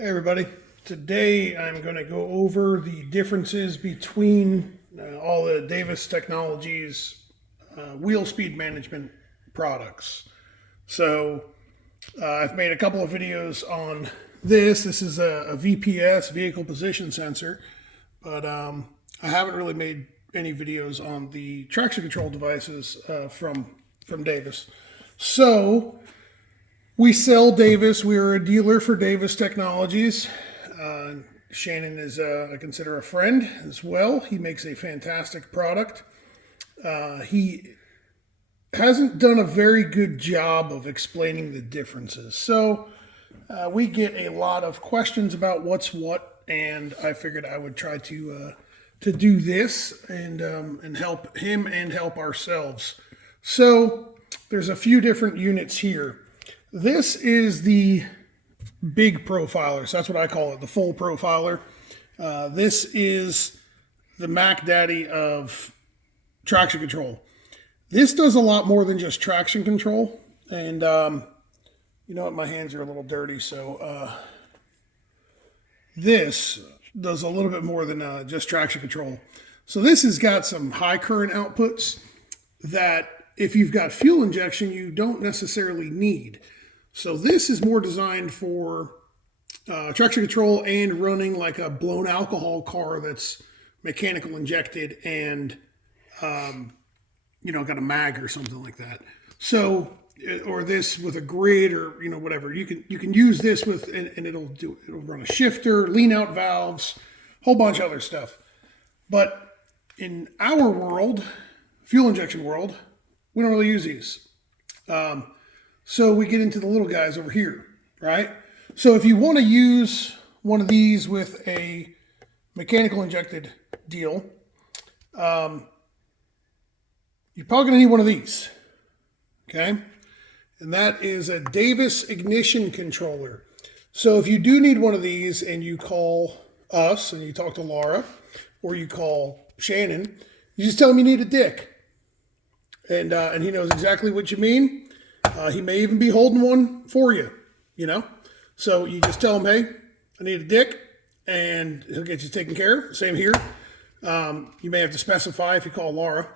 Hey everybody, today I'm going to go over the differences between all the Davis Technologies wheel speed management products. So I've made a couple of videos on this. This is a VPS, vehicle position sensor, but I haven't really made any videos on the traction control devices from Davis. So we sell Davis. We are a dealer for Davis Technologies. Shannon is, I consider, a friend as well. He makes a fantastic product. He hasn't done a very good job of explaining the differences. So we get a lot of questions about what's what, and I figured I would try to do this and help him and help ourselves. So there's a few different units here. This is the big profiler, so that's what I call it, the full profiler. This is the Mac Daddy of traction control. This does a lot more than just traction control, and you know what, my hands are a little dirty, so this does a little bit more than just traction control. So this has got some high current outputs that if you've got fuel injection, you don't necessarily need. So this is more designed for traction control and running like a blown alcohol car that's mechanical injected and, you know, got a mag or something like that. So, or this with a grid or, you know, whatever. You can use this with, and it'll run a shifter, lean out valves, whole bunch of other stuff. But in our world, fuel injection world, we don't really use these. So we get into the little guys over here, right? So if you want to use one of these with a mechanical injected deal, you're probably going to need one of these, okay? And that is a Davis ignition controller. So if you do need one of these and you call us and you talk to Laura or you call Shannon, you just tell him you need a dick. And he knows exactly what you mean. He may even be holding one for you, you know? So you just tell him, hey, I need a dick, and he'll get you taken care of. Same here. You may have to specify if you call Laura.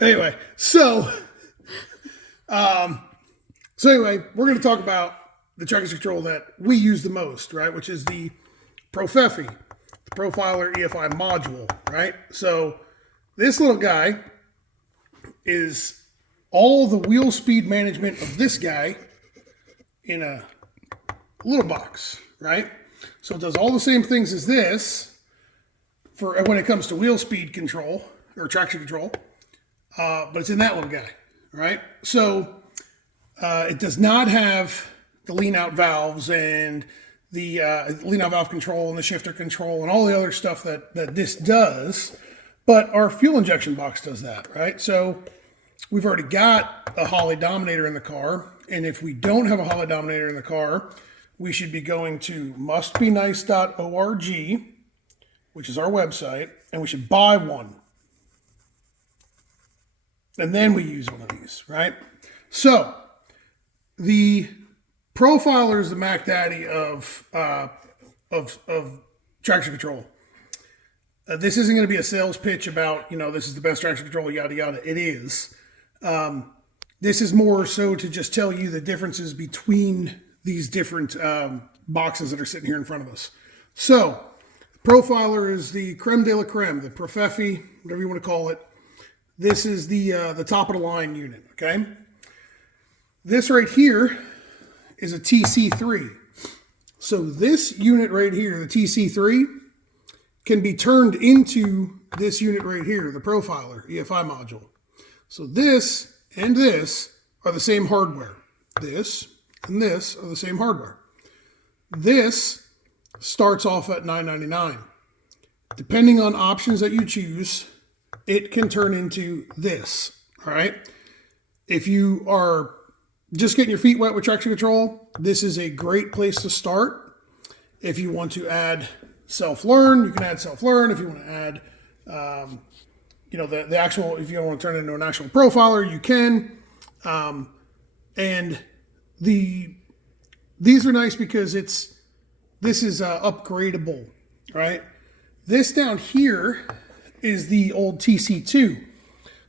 Anyway, so anyway, we're going to talk about the traction control that we use the most, right? Which is the Profefi, the Profiler EFI module, right? So this little guy is all the wheel speed management of this guy in a little box, right? So it does all the same things as this for when it comes to wheel speed control or traction control, but it's in that little guy, right? So it does not have the lean out valves and the lean out valve control and the shifter control and all the other stuff that this does. But our fuel injection box does that, right? So we've already got a Holley Dominator in the car. And if we don't have a Holley Dominator in the car, we should be going to mustbenice.org, which is our website, and we should buy one. And then we use one of these, right? So the Profiler is the Mac Daddy of traction control. This isn't going to be a sales pitch about, you know, this is the best traction control, yada, yada. It is. This is more so to just tell you the differences between these different boxes that are sitting here in front of us. So, Profiler is the creme de la creme, the Profefi, whatever you want to call it. This is the top of the line unit, okay? This right here is a TC3. So this unit right here, the TC3, can be turned into this unit right here, the Profiler EFI module. So this and this are the same hardware. This and this are the same hardware. This starts off at $9.99. Depending on options that you choose, it can turn into this, all right? If you are just getting your feet wet with traction control, this is a great place to start. If you want to add self-learn, you can add self-learn. If you want to add, you know, the actual, if you want to turn it into an actual profiler, you can. And these are nice because this is upgradable, right? This down here is the old TC2.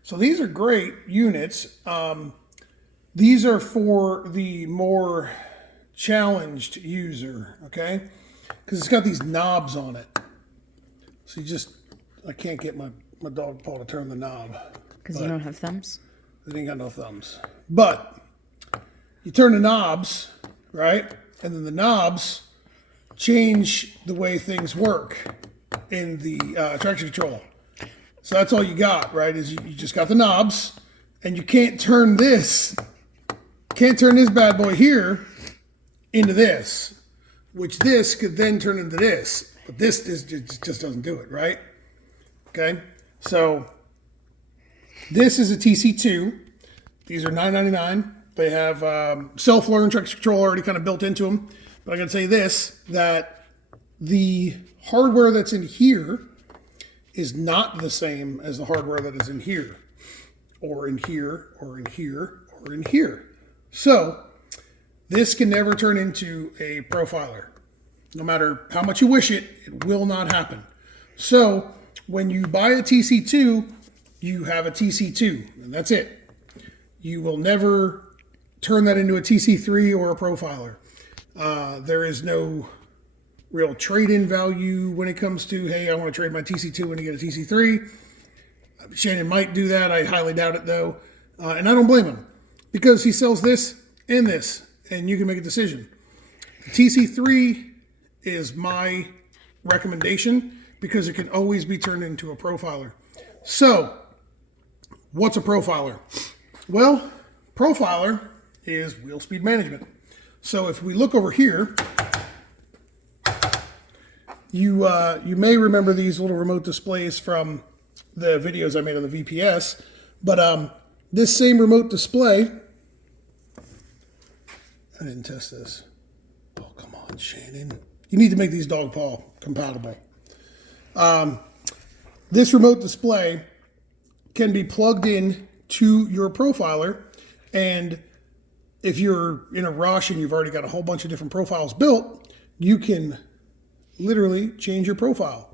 So these are great units. These are for the more challenged user, okay? Because it's got these knobs on it. So I can't get my dog paw to turn the knob. Because you don't have thumbs? It ain't got no thumbs. But you turn the knobs, right? And then the knobs change the way things work in the traction control. So that's all you got, right? Is you just got the knobs, and you can't turn this bad boy here into this, which this could then turn into this, but this just doesn't do it, right? Okay, so this is a TC2. These are $9.99. They have self-learn traction control already kind of built into them. But I can say this, that the hardware that's in here is not the same as the hardware that is in here, or in here, or in here, or in here. So this can never turn into a profiler. No matter how much you wish it, it will not happen. So when you buy a TC2, you have a TC2, and that's it. You will never turn that into a TC3 or a profiler. There is no real trade-in value when it comes to, hey, I want to trade my TC2 when you get a TC3. Shannon might do that. I highly doubt it, though. And I don't blame him, because he sells this and this, and you can make a decision. The TC3 is my recommendation because it can always be turned into a profiler. So, what's a profiler? Well, profiler is wheel speed management. So if we look over here, you may remember these little remote displays from the videos I made on the VPS, but this same remote display, I didn't test this. Oh, come on, Shannon. You need to make these dog paw compatible. This remote display can be plugged in to your profiler, and if you're in a rush and you've already got a whole bunch of different profiles built, you can literally change your profile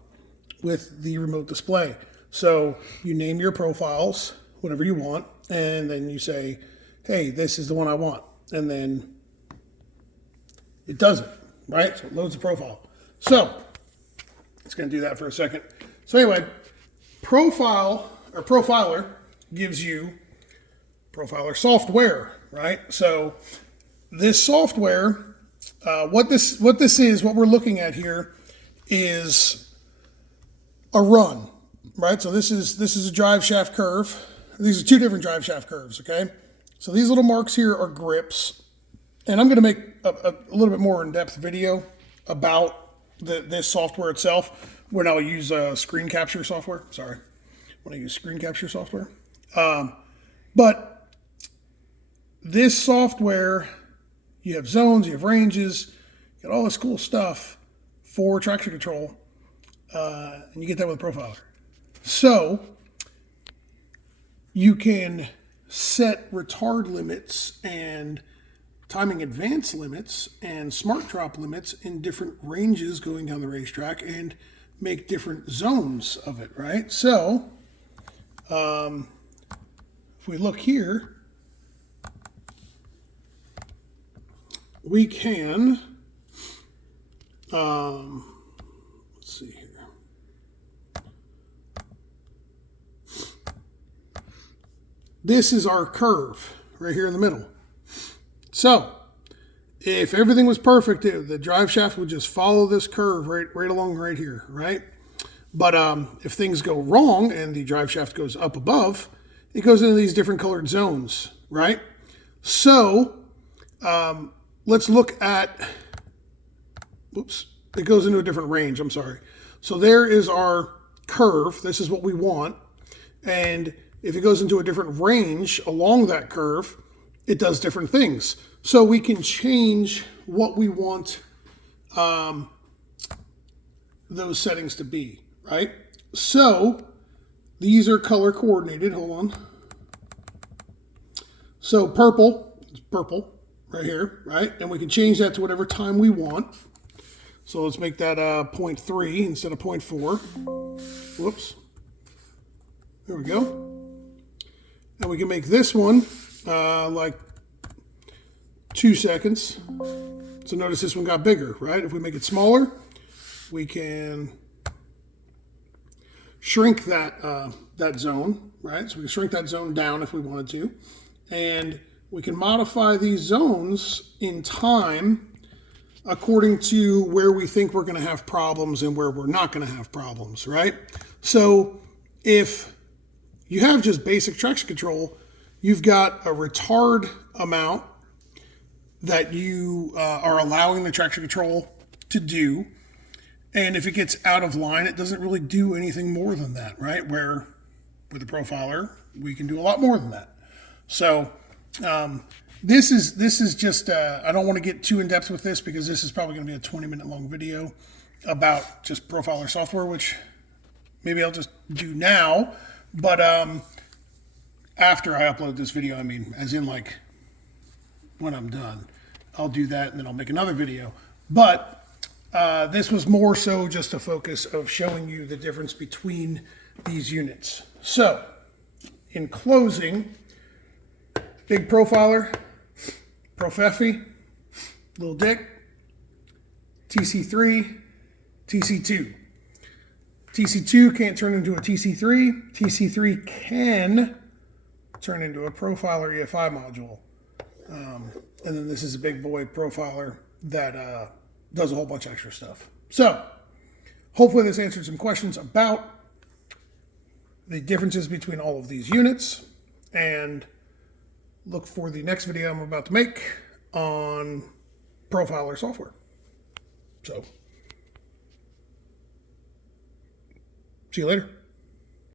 with the remote display. So you name your profiles, whatever you want, and then you say, hey, this is the one I want. And then it does it, right? So it loads the profile. So it's going to do that for a second. So anyway, profiler gives you profiler software, right? So this software, what this is, what we're looking at here is a run, right? So this is a drive shaft curve. These are two different drive shaft curves, okay? So these little marks here are grips, and I'm going to make a little bit more in-depth video about this software itself when I'll use screen capture software. Sorry, when I use screen capture software. But this software, you have zones, you have ranges, you got all this cool stuff for traction control, and you get that with a profiler. So you can set retard limits and timing advance limits and smart drop limits in different ranges going down the racetrack and make different zones of it, right? So if we look here, we can, let's see here. This is our curve right here in the middle. So if everything was perfect, the drive shaft would just follow this curve right along right here, right? But if things go wrong and the drive shaft goes up above, it goes into these different colored zones, right? So let's look at, oops, it goes into a different range, I'm sorry. So there is our curve. This is what we want. And if it goes into a different range along that curve, it does different things. So we can change what we want those settings to be, right? So these are color coordinated. Hold on. So purple, It's purple right here, right? And we can change that to whatever time we want. So let's make that 0.3 instead of 0.4. Whoops. There we go. And we can make this one like 2 seconds. So notice this one got bigger, right? If we make it smaller, we can shrink that that zone, right? So we can shrink that zone down if we wanted to. And we can modify these zones in time according to where we think we're going to have problems and where we're not going to have problems, right? So if you have just basic traction control, you've got a retard amount that you are allowing the traction control to do. And if it gets out of line, it doesn't really do anything more than that, right? Where with a profiler, we can do a lot more than that. So this is just, I don't want to get too in depth with this because this is probably going to be a 20-minute long video about just profiler software, which maybe I'll just do now. But after I upload this video, I mean, as in like when I'm done, I'll do that and then I'll make another video. But this was more so just a focus of showing you the difference between these units. So in closing, big profiler, Profefi, Little Dick, TC3, TC2. TC2 can't turn into a TC3. TC3 can turn into a profiler EFI module. And then this is a big boy profiler that does a whole bunch of extra stuff. So hopefully this answered some questions about the differences between all of these units, and look for the next video I'm about to make on profiler software. So see you later.